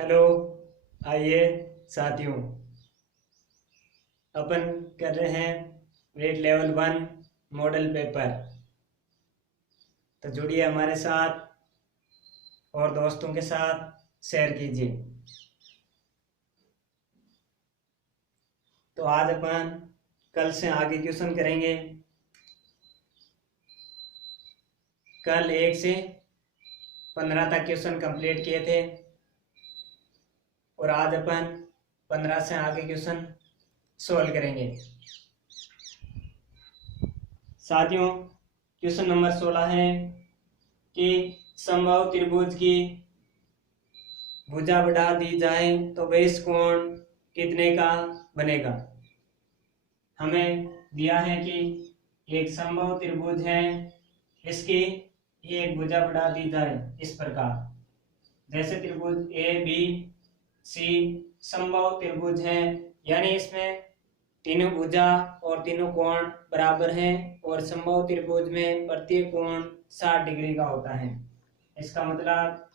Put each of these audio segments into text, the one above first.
Hello. आइए साथियों, अपन कर रहे हैं वेट लेवल 1 मॉडल पेपर। तो जुड़िए हमारे साथ और दोस्तों के साथ शेयर कीजिए। तो आज अपन कल से आगे क्वेश्चन करेंगे। कल 1 से 15 तक क्वेश्चन कंप्लीट किए थे और आज अपन 15 से आगे क्वेश्चन सोल्व करेंगे। साथियों, क्वेश्चन नंबर 16 है कि समबाहु त्रिभुज की भुजा बढ़ा दी जाए तो बेस कोण कितने का बनेगा। हमें दिया है कि एक समबाहु त्रिभुज है, इसकी एक भुजा बढ़ा दी जाए इस प्रकार। जैसे त्रिभुज ए बी सी समबाहु त्रिभुज है, यानी इसमें तीनों भुजा और तीनों कोण बराबर हैं और समबाहु त्रिभुज में प्रत्येक कोण 60 डिग्री का होता है। इसका मतलब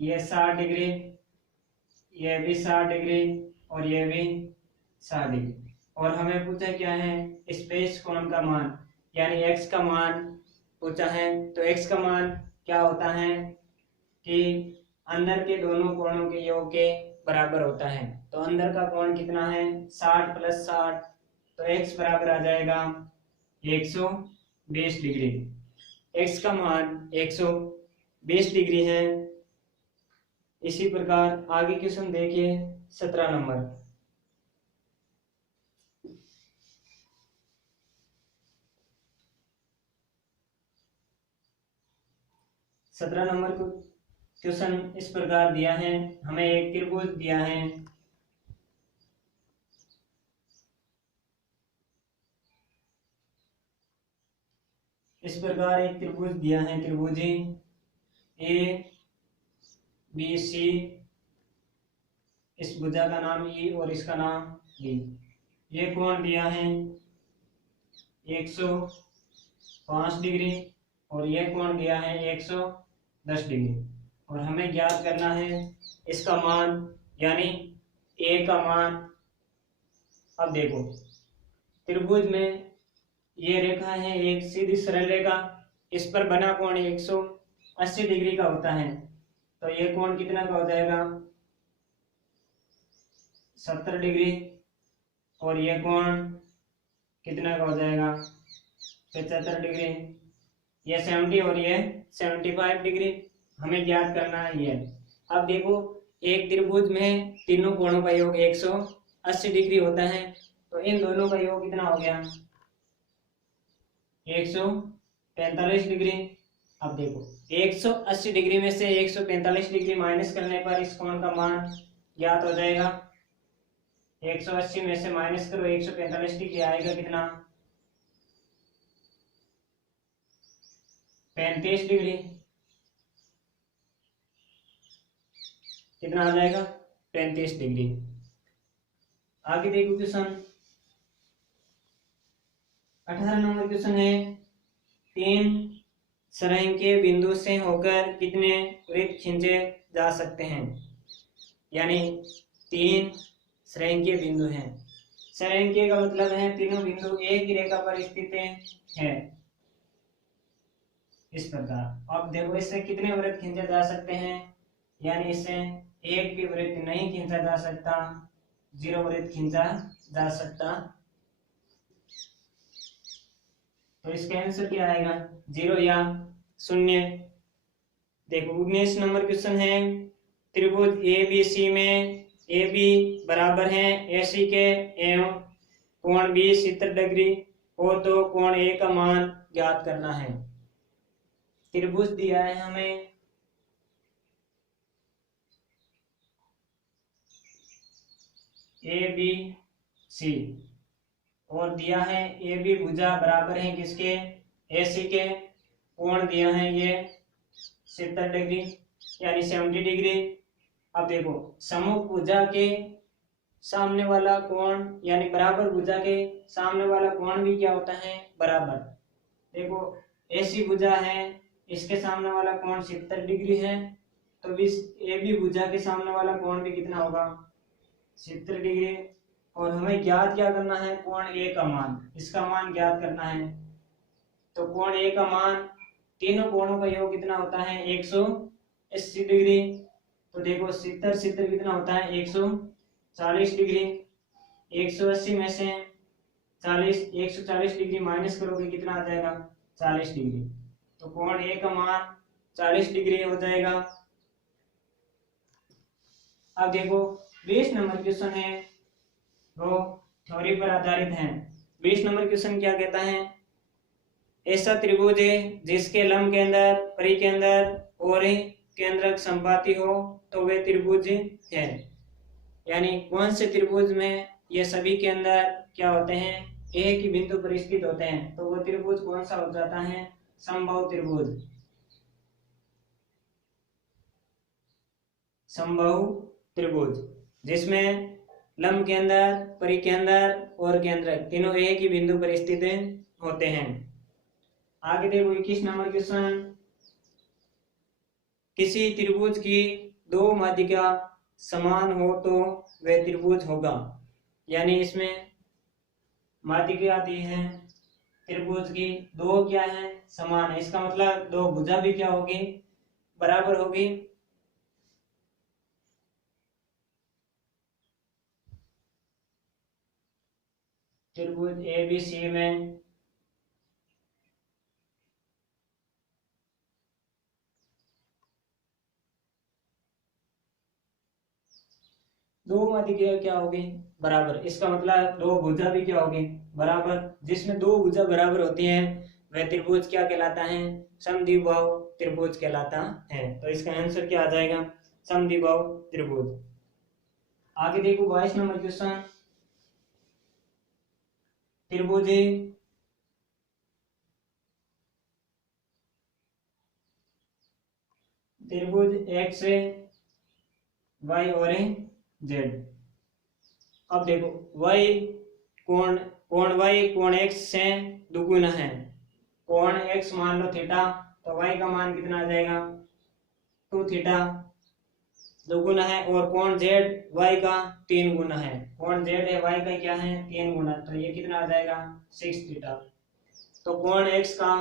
ये 60 डिग्री, ये भी 60 डिग्री और ये भी 60 डिग्री। और हमें पूछा क्या है, स्पेस कोण का मान, यानी x का मान पूछा है। तो x का मान क्या होता है कि अंदर के दोनों कोणों के योग के बराबर होता है। तो अंदर का कोण कितना है, 60 + 60, तो x बराबर आ जाएगा 120 डिग्री। x का मान 120 डिग्री है। इसी प्रकार आगे क्वेश्चन देखिए 17 नंबर। 17 नंबर को क्वेश्चन इस प्रकार दिया है। हमें एक त्रिभुज दिया है, इस प्रकार एक त्रिभुज दिया है, त्रिभुजी ए बी सी, इस भुजा का नाम ई और इसका नाम बी। ये कोण दिया है 105 डिग्री और ये कोण दिया है 110 डिग्री। और हमें ज्ञात करना है इसका मान, यानी ए का मान। अब देखो, त्रिभुज में ये रेखा है एक सीधी सरल रेखा, इस पर बना कोण 180 डिग्री का होता है। तो ये कोण कितना का हो जाएगा, 70 डिग्री। और ये कोण कितना का हो जाएगा, 75 डिग्री। ये 70 और ये 75 डिग्री हमें ज्ञात करना है ये। अब देखो, एक त्रिभुज में तीनों कोणों का योग 180 डिग्री होता है, तो इन दोनों का योग कितना हो गया, 145 डिग्री। अब देखो, 180 डिग्री में से 145 डिग्री माइनस करने पर इस कोण का मान ज्ञात हो जाएगा। 180 में से माइनस करो 145 डिग्री, आएगा कितना, 35 डिग्री। कितना आ जाएगा, 35 डिग्री। आगे देखो क्वेश्चन 18 नंबर क्वेश्चन है, 3 संरेखीय बिंदु से होकर कितने वृत्त खींचे जा सकते हैं। यानी 3 संरेखीय बिंदु हैं। संरेखीय का मतलब है तीनों बिंदु एक ही रेखा पर स्थित हैं, इस प्रकार। अब देखो, इससे कितने वृत्त खींचे जा सकते हैं, यानी इससे एक भी वृत्त नहीं खींचा जा सकता, 0 वृत्त खींचा जा सकता। तो इसका आंसर क्या आएगा, 0 या 0। देखो 19 नंबर क्वेश्चन है, त्रिभुज ए बी सी में ए बी बराबर है ए सी के एवं कोण बी 70 डिग्री हो तो कोण ए का मान ज्ञात करना है। त्रिभुज दिया है हमें ए बी सी और दिया है ए बी भुजा बराबर है किसके, ए सी के। कोण दिया है ये 70 डिग्री यानी 70 डिग्री। अब देखो, समूह भुजा के सामने वाला कोण यानी बराबर भुजा के सामने वाला कोण भी क्या होता है, बराबर। देखो, ऐसी भुजा है, इसके सामने वाला कोण 70 डिग्री है। तो ए बी भुजा के सामने वाला कोण भी कितना होगा, 70 डिग्री। और हमें ज्ञात क्या करना है, कोण ए का मान, इसका मान ज्ञात करना है। तो कोण ए का मान, तीनों कोणों का योग कितना होता है, 180 डिग्री। तो देखो 70 70 कितना होता है, 140 डिग्री। 180 में से 140 डिग्री माइनस करोगे कितना आ जाएगा, 40 डिग्री। तो कोण ए का मान 40 डिग्री हो जाएगा। अब देखो 20 नंबर क्वेश्चन है, वो थ्योरी पर आधारित है। 20 नंबर क्वेश्चन क्या कहता है, ऐसा त्रिभुज है जिसके लंब के अंदर, परिकेंद्र और केंद्रक संपाती हो तो वे त्रिभुज है। यानी कौन से त्रिभुज में ये सभी के अंदर क्या होते हैं, एक ही बिंदु पर स्थित होते हैं, तो वो त्रिभुज कौन सा हो जाता है, समबाहु त्रिभुज। समबाहु त्रिभुज जिसमें लंब के अंदर, परिकेंद्र और केंद्रक तीनों एक ही बिंदु पर स्थित होते हैं। आगे देखो 21 नंबर क्वेश्चन, किसी त्रिभुज की दो माध्यिका समान हो तो वह त्रिभुज होगा। यानी इसमें माध्यिका दी है त्रिभुज की, दो क्या है, समान है। इसका मतलब दो भुजा भी क्या होगी, बराबर होगी। त्रिभुज ए बी सी में दो माध्यिका क्या होगी, बराबर। इसका मतलब दो भुजा भी क्या होगी, बराबर। जिसमें दो भुजा बराबर होती हैं वह त्रिभुज क्या कहलाता है, समद्विबाहु त्रिभुज कहलाता है। तो इसका आंसर क्या आ जाएगा, समद्विबाहु त्रिभुज। आगे देखो 22 नंबर क्वेश्चन, त्रिभुज एक्स वाई और जेड। अब देखो वाई कोण, वाई कोण एक्स से दुगुना है। कोण एक्स मान लो थीटा, तो वाई का मान कितना आ जाएगा, 2 थीटा दुगुना है। और कोण जेड वाई का 3 गुना है। कोण जेड है वाई का क्या है, 3 गुना, तो ये कितना आ जाएगा, 6 थीटा। तो कोण एक्स का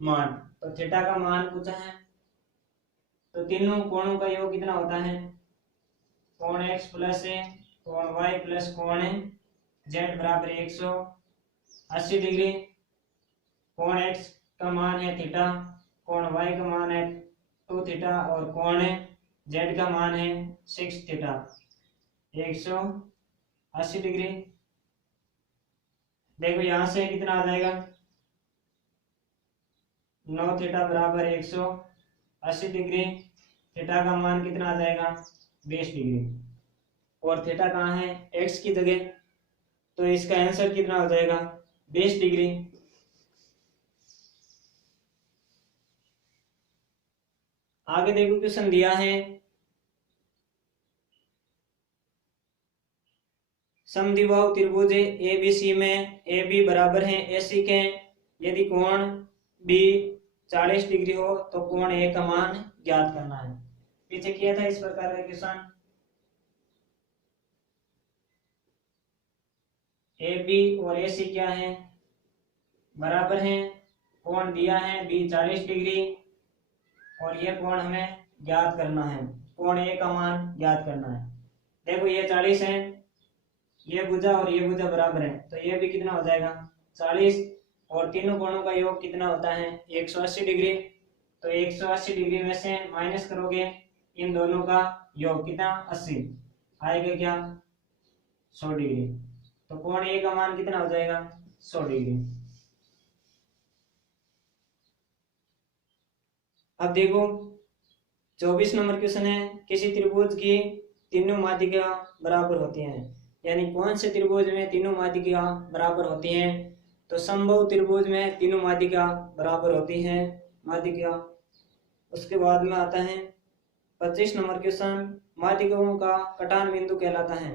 मान, तो थीटा का मान पूछा है, तो तीनों कोणों का योग कितना होता है, कोण एक्स प्लस कोण वाई प्लस कोण जेड बराबर 180 डिग्री। कोण एक्स का मान है थीटा, कोण वाई का मान है 2 थीटा और कोण जेड का मान है 6 थीटा, 180 डिग्री। देखो यहां से कितना आ जाएगा, 9 थीटा बराबर 180 डिग्री। थीटा का मान कितना आ जाएगा, 20 डिग्री। और थीटा कहाँ है, एक्स की जगह, तो इसका आंसर कितना हो जाएगा, 20 डिग्री। आगे देखो क्वेश्चन दिया है, समद्विबाहु त्रिभुज ए बी सी में ए बी बराबर है ए सी के, यदि कोण बी 40 डिग्री हो तो कोण ए का मान ज्ञात करना है। पीछे किया था इस प्रकार का क्वेश्चन। ए बी और ए सी क्या है, बराबर है। कोण दिया है बी 40 डिग्री और ये कोण हमें ज्ञात करना है, कोण ए का मान ज्ञात करना है। देखो ये 40 है, ये भुजा और ये भुजा बराबर है, तो ये भी कितना हो जाएगा, 40। और तीनों कोणों का योग कितना होता है, 180 डिग्री। तो 180 डिग्री में से माइनस करोगे इन दोनों का योग कितना, 80 आएगा क्या, 100 डिग्री। तो कोण ए का मान कितना हो जाएगा, 100 डिग्री। अब देखो 24 नंबर क्वेश्चन है, किसी त्रिभुज की तीनों माध्यिका बराबर होती हैं। यानी कौन से त्रिभुज में तीनों माध्यिका बराबर होती हैं, तो समबाहु त्रिभुज में तीनों माध्यिका बराबर होती हैं, माध्यिका। उसके बाद में आता है 25 नंबर क्वेश्चन, माध्यिकाओं का कटान बिंदु कहलाता है।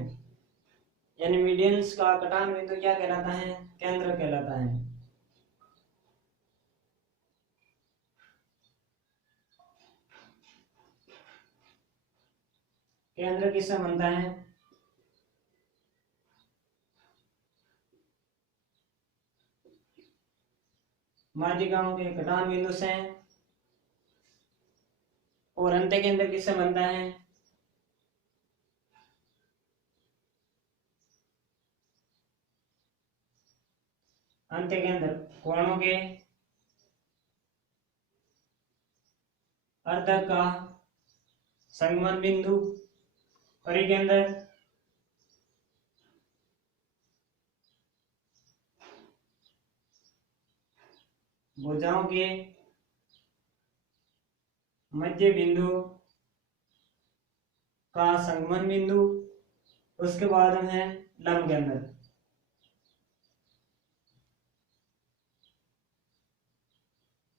यानी मीडियंस का कटान बिंदु क्या कहलाता है, केंद्र कहलाता है। केंद्र किससे बनता है? माध्यिकाओं के कटान बिंदु से। और अंत्य केंद्र किससे बनता है? अंत्य केंद्र कोणों के अर्धक का संगमन बिंदु। परिकेंद्र भुजाओं के मध्य बिंदु का संगमन बिंदु। उसके बाद हम है लंब केंद्र।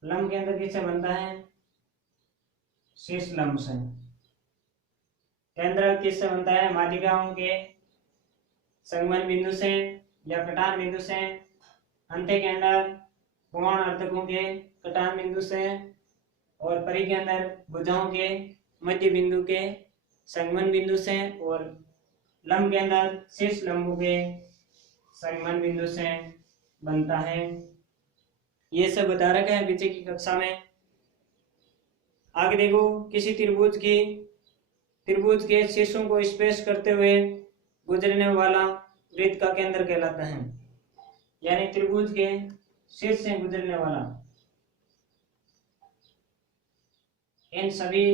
लंब केंद्र किससे बनता है? शीर्ष लंब से। केंद्र किससे बनता है? माध्यिकाओं के संगमन बिंदु से या कटान बिंदु से। अंत्य केंद्र कोण अर्धकों के कटान बिंदु से। और परिकेंद्र भुजाओं के मध्य बिंदु के संगमन बिंदु से। और लंब केंद्र शीर्ष लंबों के संगमन बिंदु से बनता है। ये सब बता रखा है पीछे की कक्षा में। आगे देखो, किसी त्रिभुज के शीर्षों को स्पर्श करते हुए गुजरने वाला वृत्त का केंद्र कहलाता है। यानी त्रिभुज के शीर्ष से गुजरने वाला, इन सभी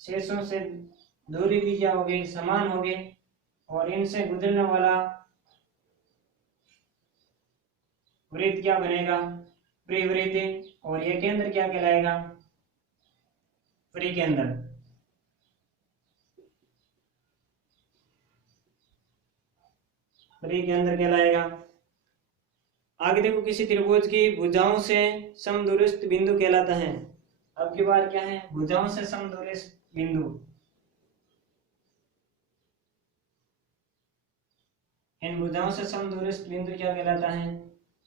शीर्षों से दूरी भी क्या होगी? समान होगी। और इनसे गुजरने वाला वृत्त क्या बनेगा? परिवृत्त। और यह केंद्र क्या कहलाएगा? परिकेंद्र। परिकेंद्र कहलाएगा। आगे देखो, किसी त्रिभुज की भुजाओं से समदूरस्थ बिंदु कहलाता है। अब की बार क्या है? भुजाओं से समदूरस्थ बिंदु। इन भुजाओं से समदूरस्थ बिंदु क्या कहलाता है?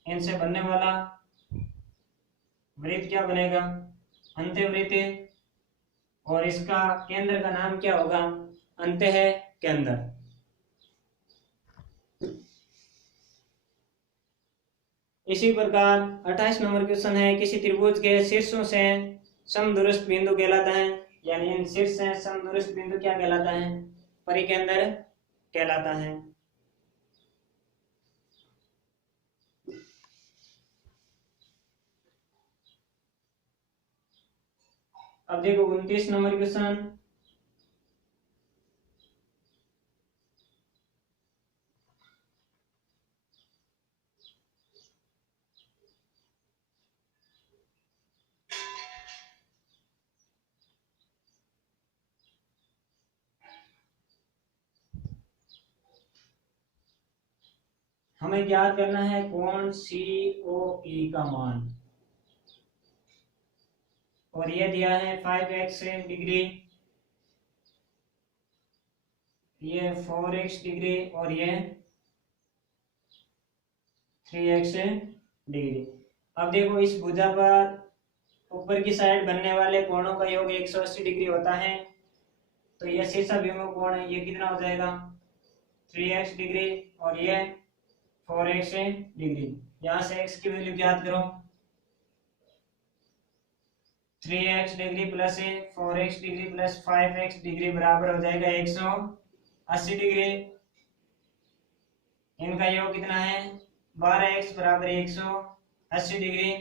इनसे बनने वाला वृत्त क्या बनेगा? अंत्यवृत्त। और इसका केंद्र का नाम क्या होगा? अंत्य है केंद्र। इसी प्रकार 28 नंबर क्वेश्चन है, किसी त्रिभुज के शीर्षों से समदूरस्थ बिंदु कहलाता है। यानी इन शीर्ष से समदूरस्थ बिंदु क्या कहलाता है? परिकेंद्र कहलाता है। अब देखो 29 नंबर क्वेश्चन। हमें ज्ञात करना है कोण COE का मान। और ये दिया है 5x डिग्री, ये 4x डिग्री और ये 3x डिग्री। अब देखो, इस भुजा पर ऊपर की साइड बनने वाले कोणों का योग 180 डिग्री होता है। तो ये शीर्षाभिमुख कोण है, ये कितना हो जाएगा? 3x डिग्री और ये 4x डिग्री। यहाँ से x की वैल्यू ज्ञात करो। 3x degree plus 4x degree plus 5x degree बराबर हो जाएगा 180 डिग्री। इनका योग कितना है? 12x बराबर 180 डिग्री।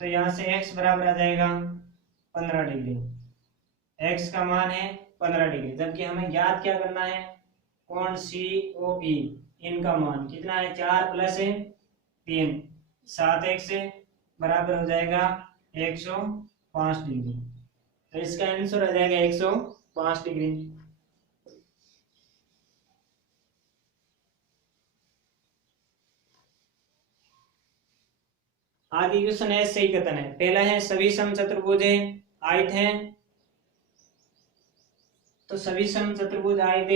तो यहाँ से x बराबर आ जाएगा 15 डिग्री। x का मान है 15 डिग्री। जबकि हमें ज्ञात क्या करना है? कोण COE, इनका मान कितना है? 4 प्लस 3 7x बराबर हो जाएगा 105 डिग्री। तो इसका आंसर आ जाएगा 105 डिग्री। आगे क्वेश्चन है सही कथन है। पहला है सभी समचतुर्भुज आयत हैं। तो सभी समचतुर्भुज आयत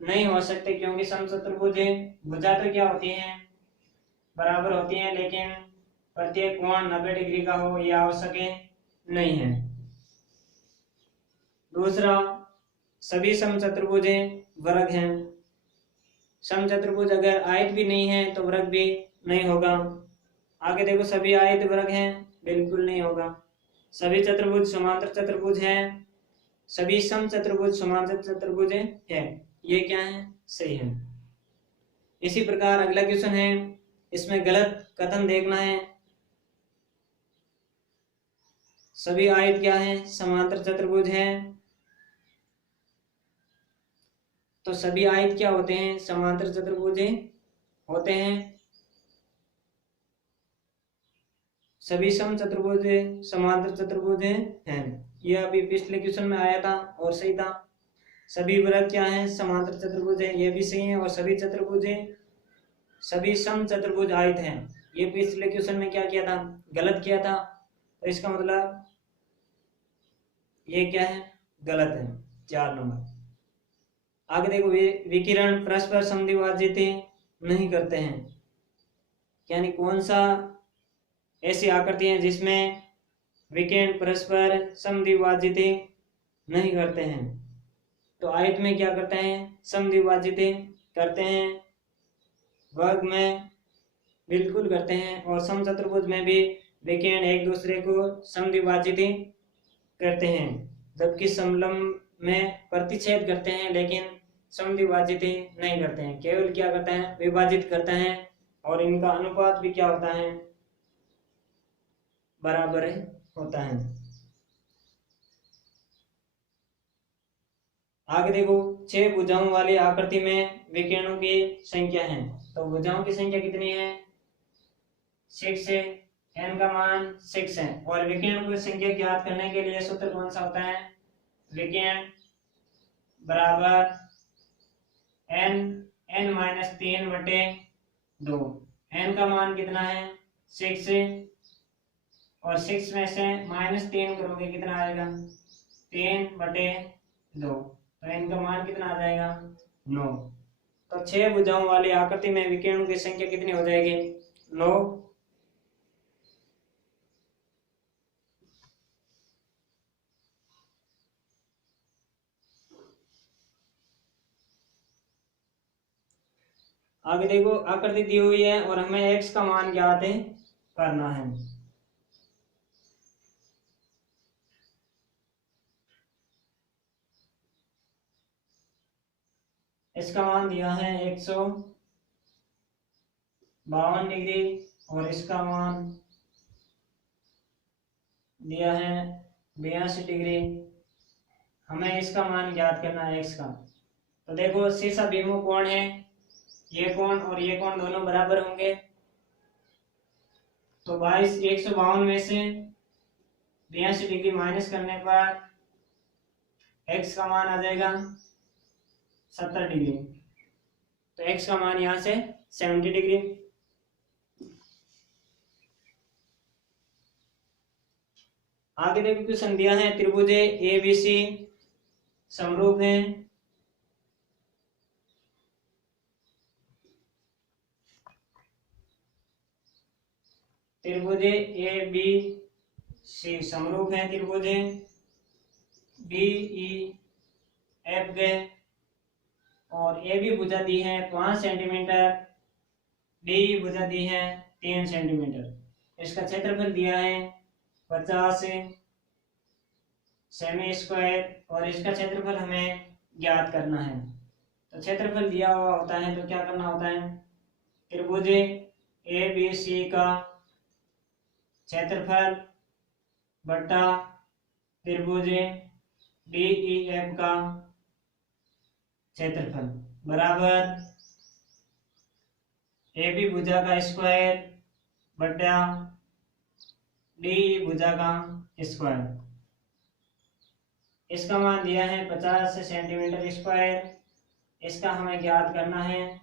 नहीं हो सकते, क्योंकि समचतुर्भुज भुजा तो क्या होती हैं? बराबर होती हैं, लेकिन प्रत्येक कोण 90 डिग्री का हो यह आवश्यक नहीं है। दूसरा, सभी समचतुर्भुज वर्ग हैं। समचतुर्भुज अगर आयत भी नहीं है तो वर्ग भी नहीं होगा। आगे देखो, सभी आयत वर्ग हैं, बिल्कुल नहीं होगा। सभी चतुर्भुज समांतर चतुर्भुज हैं, सभी समचतुर्भुज समांतर चतुर्भुज है। ये क्या है? सही है। इसी प्रकार अगला क्वेश्चन है, इसमें गलत कथन देखना है। सभी आयत क्या है? समांतर चतुर्भुज है। तो सभी आयत क्या होते हैं? समांतर चतुर्भुज होते हैं। सभी समचतुर्भुज समांतर चतुर्भुज हैं। ये अभी पिछले क्वेश्चन में आया था और सही था। सभी वर्ग क्या है? समांतर चतुर्भुज है, ये भी सही है। और सभी चतुर्भुज सभी समचतुर्भुज आयत हैं, ये पिछले क्वेश्चन में क्या किया था? गलत किया था। तो इसका मतलब ये क्या है? गलत है। 4 नंबर। आगे देखो, विकिरण परस्पर समद्विभाजित नहीं करते हैं। यानी कौन सा ऐसी आकृति है जिसमें विकिरण परस्पर समद्विभाजित नहीं करते हैं? तो आयत में क्या करते हैं? समद्विभाजित करते हैं। वर्ग में बिल्कुल करते हैं। और समचतुर्भुज में भी विकिरण एक दूसरे को समद्विभाजित करते हैं। जबकि समलंब में प्रतिच्छेद करते हैं, लेकिन समद्विभाजित नहीं करते हैं। केवल क्या करते हैं? विभाजित करते हैं। और इनका अनुपात भी क्या होता है? बराबर होता है। आगे देखो, 6 भुजाओं वाली आकृति में विकिरणों की संख्या है। तो भुजाओं की संख्या कितनी है? 6 है। n का मान 6 है। और विकिरणों की संख्या ज्ञात करने के लिए सूत्र कौन सा होता है? विकिरण बराबर n-3/2। n का मान कितना है? 6। और 6 में से -3 करोगे, कितना आएगा? 3/2। तो n का मान कितना आ जाएगा? 9। तो 6 भुजाओं वाली आकृति में विकिरणों की संख्या कितनी हो जाएगी? 9। आगे देखो, आकृति दी हुई है और हमें x का मान ज्ञात करना है। इसका मान दिया है 152 डिग्री और इसका मान दिया है 82 डिग्री। हमें इसका मान ज्ञात करना है x का। तो देखो, सीसा विमुख कोण है, ये कोण और ये कोण दोनों बराबर होंगे। तो 152 में से 82 डिग्री माइनस करने पर x का मान आ जाएगा 70 डिग्री। तो x का मान यहाँ से 70 डिग्री। आगे देखो, क्वेश्चन दिया है, त्रिभुज ABC समरूप है। त्रिभुज ABC समरूप है। त्रिभुज DEF के और AB भुजा दी है 5 सेंटीमीटर, DE भुजा दी है 3 सेंटीमीटर। इसका क्षेत्रफल दिया है 50 सेमी स्क्वायर और इसका क्षेत्रफल हमें ज्ञात करना है। तो क्षेत्रफल दिया हुआ होता है तो क्या करना होता है? त्रिभुज ABC का क्षेत्रफल बटा त्रिभुज DEF का क्षेत्रफल बराबर AB भुजा का स्क्वायर बटा DE भुजा का स्क्वायर। इसका मान दिया है 50 सेंटीमीटर स्क्वायर। इसका हमें ज्ञात करना है।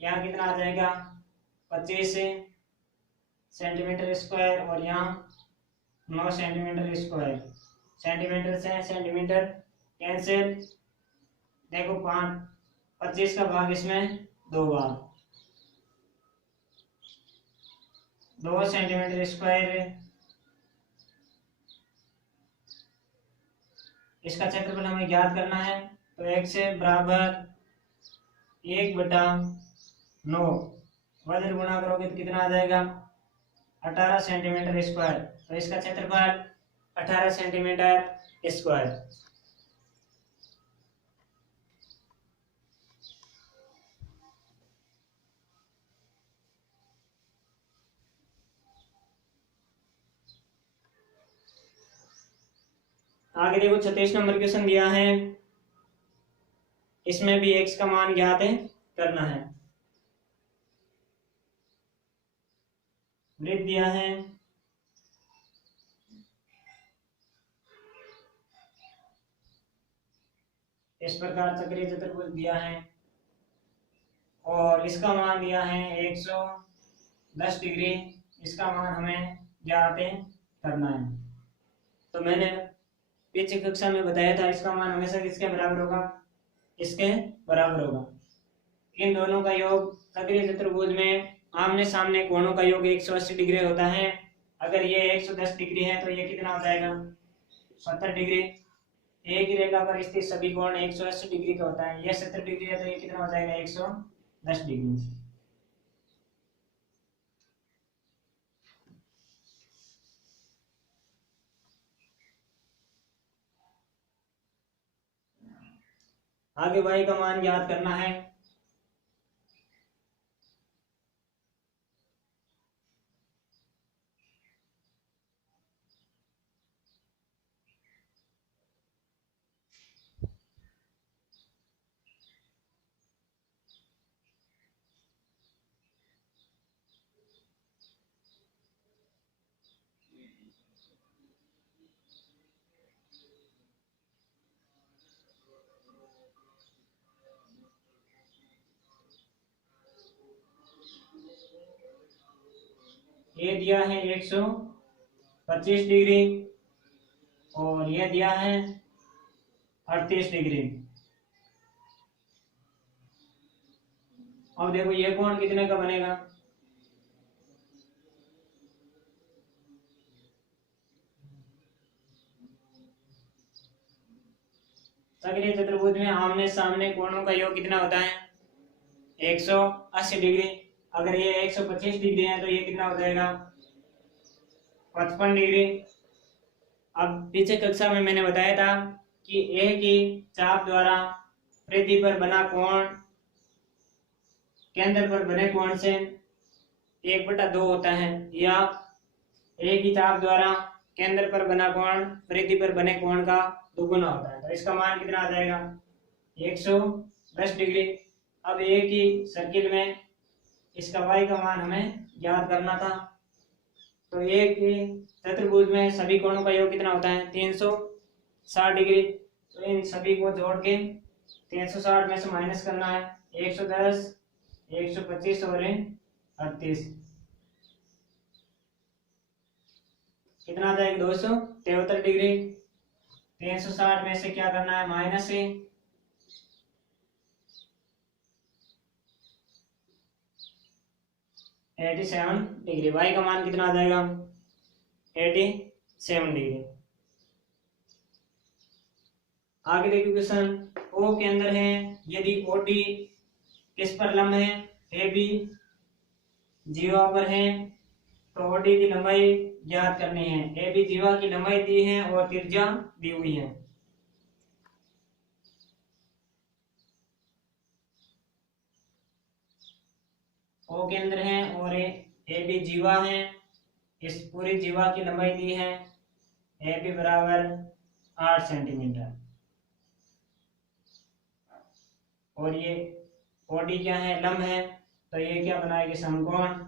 यहाँ कितना आ जाएगा? 25 सेंटीमीटर स्क्वायर और यहाँ 9 सेंटीमीटर स्क्वायर। सेंटीमीटर से सेंटीमीटर कैंसिल। देखो, 25 का भाग इसमें 2 बार, 2 सेंटीमीटर स्क्वायर इसका क्षेत्रफल हमें ज्ञात करना है, तो x बराबर 1/9 वज्र गुणा करोगे तो कितना आ जाएगा 18 सेंटीमीटर स्क्वायर। तो इसका क्षेत्रफल 18 सेंटीमीटर स्क्वायर। आगे देखो 36 नंबर क्वेश्चन दिया है, इसमें भी x का मान ज्ञात है करना है। वृत्त दिया है, इस प्रकार चक्रीय चतुर्भुज दिया है और इसका मान दिया है 110 डिग्री। इसका मान हमें ज्ञात करना है। तो मैंने पिछली कक्षा में बताया था इसका मान हमेशा किसके बराबर होगा, इसके बराबर होगा। इन दोनों का योग चक्रीय चतुर्भुज में आमने सामने कोणों का योग 180 डिग्री होता है। अगर ये 110 डिग्री है तो ये कितना हो जाएगा 70 डिग्री। एक ही रेखा पर स्थित सभी कोण 180 डिग्री का होता है। ये 70 डिग्री है तो ये कितना हो जाएगा 110 डिग्री। आगे y का मान ज्ञात करना है। ये दिया है 125 डिग्री और ये दिया है 38 डिग्री। अब देखो ये कोण कितने का बनेगा, चक्रीय चतुर्भुज में आमने सामने कोणों का योग कितना होता है 180 डिग्री। अगर ये 125 डिग्री है तो ये कितना हो जाएगा 55 डिग्री। अब पीछे कक्षा में मैंने बताया था कि ए की चाप द्वारा परिधि पर बना कोण केंद्र पर बने कोण से 1/2 होता है, या ए की चाप द्वारा केंद्र पर बना कोण परिधि पर बने कोण का दोगुना होता है। तो इसका मान कितना आ जाएगा 110 डिग्री। अब ए की सर्किल में इसका y का मान हमें ज्ञात करना था। तो ए की चतुर्भुज में सभी कोणों का योग कितना होता है 360 डिग्री। तो इन सभी को जोड़ के 360 में से माइनस करना है 110, 125 और 38 कितना आ जाएगा 273 डिग्री। 360 में से क्या करना है माइनस से 87 डिग्री। y का मान कितना आ जाएगा 87 डिग्री। आगे देखिए क्वेश्चन O के अंदर है, यदि OD किस पर लंब है AB जीवा पर है तो OD की लंबाई ज्ञात करनी है। AB जीवा की लंबाई दी है और त्रिज्या दी हुई है। O के अंदर है और AB जीवा है, इस पूरी जीवा की लंबाई दी है AB बराबर 8 सेंटीमीटर और ये OD क्या है लंब है, तो ये क्या बनाएगी समकोण।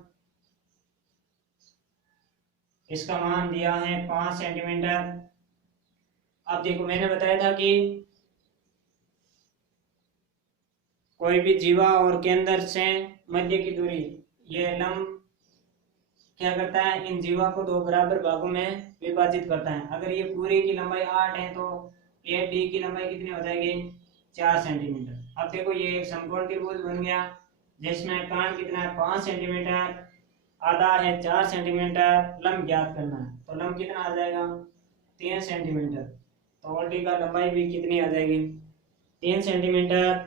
इसका मान दिया है 5 सेंटीमीटर। अब देखो मैंने बताया था कि कोई भी जीवा और केंद्र से मध्य की दूरी, ये लंब क्या करता है इन जीवा को दो बराबर भागों में विभाजित करता है। अगर ये पूरी की लंबाई 8 है तो AD की लंबाई कितनी हो जाएगी 4 सेंटीमीटर। अब देखो ये एक समकोण त्रिभुज बन गया जिसमें कान कितना है 5 सेंटीमीटर, आधार है 4 सेंटीमीटर, लंब ज्ञात करना है। तो लंब कितना आ जाएगा 3 सेंटीमीटर। तो ओडी का लंबाई भी कितनी आ जाएगी, 3 सेंटीमीटर।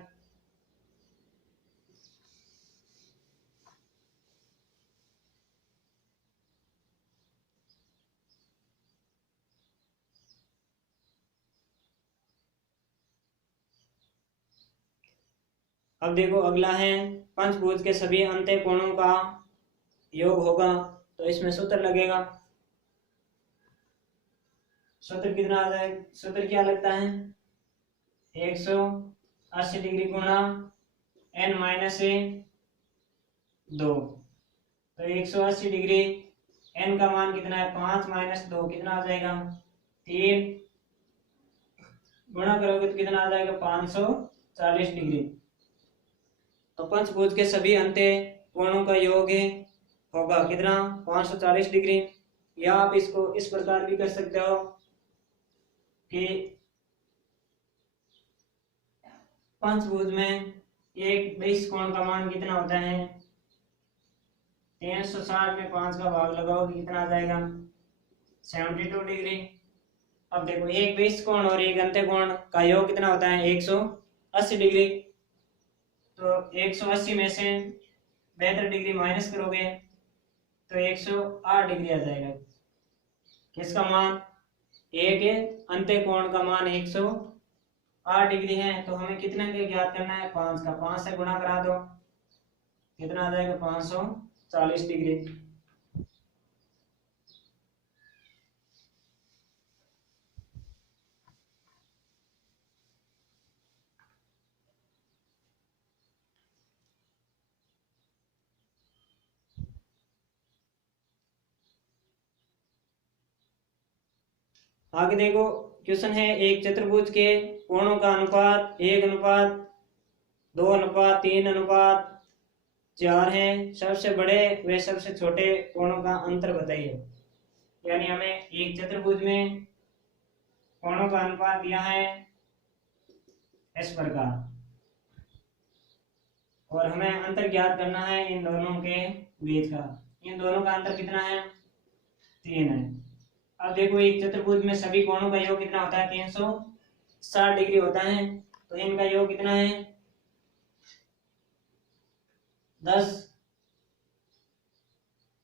अब देखो अगला है पंचभुज के सभी अंत्य कोणों का योग होगा, तो इसमें सूत्र लगेगा। सूत्र कितना आ जाएगा, सूत्र क्या लगता है, 180 डिग्री गुणा n माइनस ए 2। तो 180 डिग्री n का मान कितना है, 5 माइनस 2 कितना आ जाएगा, 3। गुणा करोगे तो कितना आ जाएगा, 540 डिग्री। तो पंचभुज के सभी अंत्य कोणों का योग होगा कितना, 540 डिग्री। या आप इसको इस प्रकार भी कर सकते हो कि पंचभुज में एक बेस कोण का मान कितना होता है, 360 में 5 का भाग लगाओगे कितना आ जाएगा, 72 डिग्री। अब देखो एक बेस कोण और एक अंत्य कोण का योग कितना होता है, 180 डिग्री। तो 180 में से 72 डिग्री माइनस करोगे तो 108 डिग्री आ जाएगा। किसका मान, एक अंत्य कोण का मान 108 डिग्री है। तो हमें कितने के ज्ञात करना है, 5 का, 5 से गुणा करा दो कितना आ जाएगा, 540 डिग्री। आगे देखो क्वेश्चन है, एक चतुर्भुज के कोणों का अनुपात 1:2:3:4 है, सबसे बड़े व सबसे छोटे कोणों का अंतर बताइए। यानी हमें एक चतुर्भुज में कोणों का अनुपात दिया है इस प्रकार, और हमें अंतर ज्ञात करना है इन दोनों के बीच का। इन दोनों का अंतर कितना है, 3 है। अब देखो एक चतुर्भुज में सभी कोणों का योग कितना होता है, 360 डिग्री होता है। तो इनका योग कितना है, 10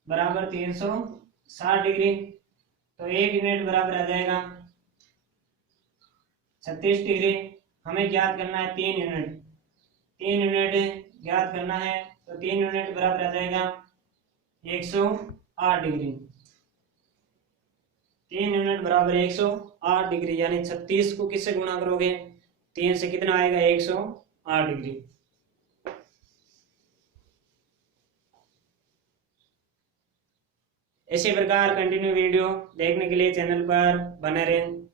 बराबर 360 डिग्री। तो 1 यूनिट बराबर आ जाएगा 36 डिग्री। हमें ज्ञात करना है 3 यूनिट, 3 यूनिट ज्ञात करना है। तो 3 यूनिट बराबर आ जाएगा 108 डिग्री। 3 यूनिट बराबर 108 डिग्री, यानी 36 को किससे गुणा करोगे, 3 से कितना आएगा, 108 डिग्री। इसी प्रकार कंटिन्यू वीडियो देखने के लिए चैनल पर बने रहें।